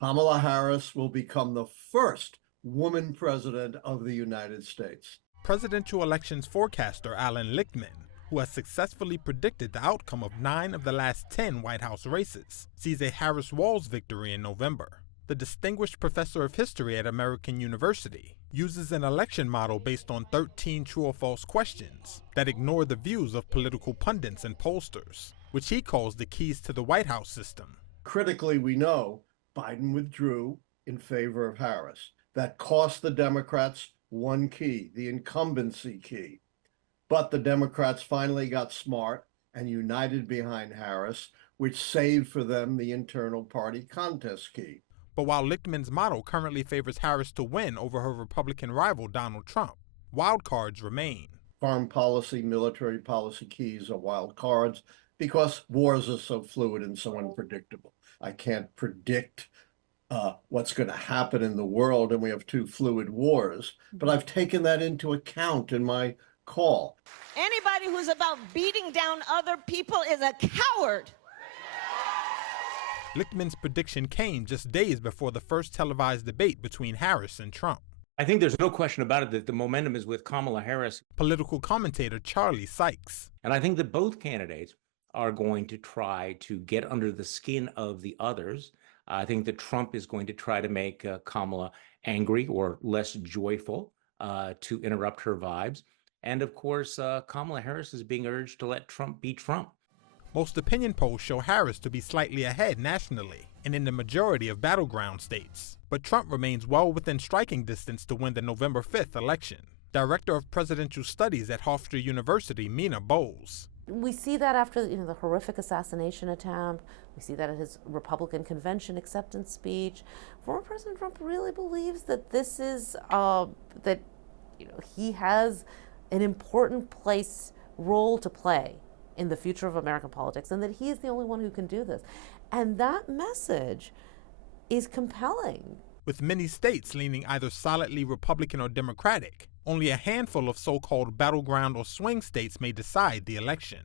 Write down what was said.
Kamala Harris will become the first woman president of the United States. Presidential elections forecaster Alan Lichtman, who has successfully predicted the outcome of 9 of the last 10 White House races, sees a Harris-Walz victory in November. The distinguished professor of history at American University uses an election model based on 13 true or false questions that ignore the views of political pundits and pollsters, which he calls the keys to the White House system. Critically, we know Biden withdrew in favor of Harris. That cost the Democrats one key, the incumbency key. But the Democrats finally got smart and united behind Harris, which saved for them the internal party contest key. But while Lichtman's model currently favors Harris to win over her Republican rival Donald Trump, wild cards remain. Foreign policy, military policy keys are wild cards because wars are so fluid and so unpredictable. I can't predict what's going to happen in the world, and we have 2 fluid wars, but I've taken that into account in my call. Anybody who's about beating down other people is a coward. Lichtman's prediction came just days before the first televised debate between Harris and Trump. I think there's no question about it that the momentum is with Kamala Harris. Political commentator Charlie Sykes. And I think that both candidates are going to try to get under the skin of the others. I think that Trump is going to try to make Kamala angry or less joyful to interrupt her vibes. And of course, Kamala Harris is being urged to let Trump be Trump. Most opinion polls show Harris to be slightly ahead nationally and in the majority of battleground states. But Trump remains well within striking distance to win the November 5th election. Director of Presidential Studies at Hofstra University, Mina Bowles. We see that after the horrific assassination attempt. We see that at his Republican convention acceptance speech. Former President Trump really believes that this is he has an important role to play in the future of American politics, and that he is the only one who can do this. And that message is compelling. With many states leaning either solidly Republican or Democratic, only a handful of so-called battleground or swing states may decide the election.